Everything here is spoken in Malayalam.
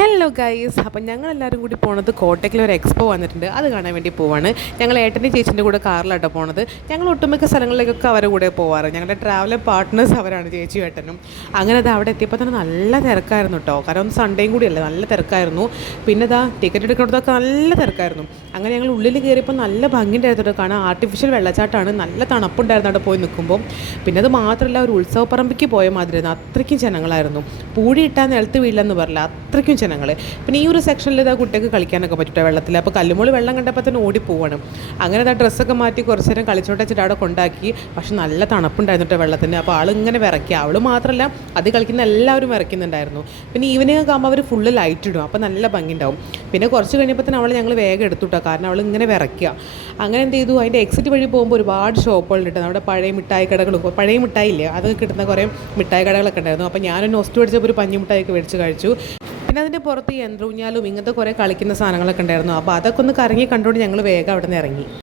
ഹലോ ഗൈസ്, അപ്പം ഞങ്ങളെല്ലാവരും കൂടി പോണത് കോട്ടയ്ക്കിൽ ഒരു എക്സ്പോ വന്നിട്ടുണ്ട്. അത് കാണാൻ വേണ്ടി പോവാണ്. ഞങ്ങൾ ഏട്ടൻ്റെ ചേച്ചിൻ്റെ കൂടെ കാറിലാട്ടോ പോണത്. ഞങ്ങൾ ഒട്ടുമിക്ക സ്ഥലങ്ങളിലേക്കൊക്കെ അവരുടെ കൂടെ പോവാറ്. ഞങ്ങളുടെ ട്രാവലർ പാർട്ട്നേഴ്സ് അവരാണ്, ചേച്ചിയും ഏട്ടനും. അങ്ങനെ അത് അവിടെ എത്തിയപ്പോൾ തന്നെ നല്ല തിരക്കായിരുന്നു കേട്ടോ. കാരണം ഒന്ന് സൺഡേയും കൂടിയല്ലേ, നല്ല തിരക്കായിരുന്നു. പിന്നെ ടിക്കറ്റ് എടുക്കുന്നിടത്തൊക്കെ നല്ല തിരക്കായിരുന്നു. അങ്ങനെ ഞങ്ങൾ ഉള്ളിൽ കയറിയപ്പോൾ നല്ല ഭംഗിയുണ്ടായിരുന്നു കേട്ടോ കാണാൻ. ആർട്ടിഫിഷ്യൽ വെള്ളച്ചാട്ടമാണ്, നല്ല തണുപ്പുണ്ടായിരുന്നു അവിടെ പോയി നിൽക്കുമ്പോൾ. പിന്നെ അത് മാത്രമല്ല, ഒരു ഉത്സവപ്പറമ്പിക്ക് പോയ മാതിരിയായിരുന്നു. അത്രയ്ക്കും ജനങ്ങളായിരുന്നു. പൂടി ഇട്ടാൽ നിലത്ത് വീഴില്ലെന്ന് പറഞ്ഞില്ല, അത്രയ്ക്കും ജനങ്ങൾ. പിന്നെ ഈ ഒരു സെക്ഷനിൽ കുട്ടികൾക്ക് കളിക്കാനൊക്കെ പറ്റും വെള്ളത്തിൽ. അപ്പോൾ കല്ലുമോള് വെള്ളം കണ്ടപ്പോൾ തന്നെ ഓടിപ്പോവാണ്. അങ്ങനെ ഡ്രസ്സൊക്കെ മാറ്റി കുറച്ച് നേരം കളിച്ചോട്ട് വെച്ചിട്ട് അവിടെ കൊണ്ടാക്കി. പക്ഷെ നല്ല തണുപ്പുണ്ടായിരുന്നു കേട്ടോ വെള്ളത്തിന്. അപ്പോൾ ആളിങ്ങനെ വിറയ്ക്കുക. അവൾ മാത്രമല്ല, അത് കളിക്കുന്ന എല്ലാവരും വിറയ്ക്കുന്നുണ്ടായിരുന്നു. പിന്നെ ഈവനിങ് ഒക്കെ ആകുമ്പോൾ അവർ ഫുള്ള് ലൈറ്റ് ഇടും, അപ്പോൾ നല്ല ഭംഗി ഉണ്ടാവും. പിന്നെ കുറച്ച് കഴിഞ്ഞപ്പോൾ തന്നെ അവൾ ഞങ്ങൾ വേഗം എടുത്തു കേട്ടോ, കാരണം അവൾ ഇങ്ങനെ വിറയ്ക്കുക. അങ്ങനെ എന്ത് ചെയ്തു, അതിൻ്റെ എക്സിറ്റ് വഴി പോകുമ്പോൾ ഒരുപാട് ഷോപ്പുകൾ കിട്ടും. അവിടെ പഴയ മിഠായി കടകളും, പഴയ മിഠായി ഇല്ലേ, അത് കിട്ടുന്ന കുറേ മിഠായി കടകളൊക്കെ ഉണ്ടായിരുന്നു. അപ്പോൾ ഞാനൊരു നൊസ്റ്റ് മേടിച്ചപ്പോൾ ഒരു പഞ്ഞി മിഠായിയൊക്കെ മേടിച്ച് കഴിച്ചു. പിന്നെ അതിൻ്റെ പുറത്ത് യന്ത്രൂഞ്ഞാലും ഇങ്ങനത്തെ കുറേ കളിക്കുന്ന സാധനങ്ങളൊക്കെ ഉണ്ടായിരുന്നു. അപ്പോൾ അതൊക്കെ ഒന്ന് കറങ്ങി കണ്ടുകൊണ്ട് ഞങ്ങൾ വേഗം അവിടെ നിന്ന് ഇറങ്ങി.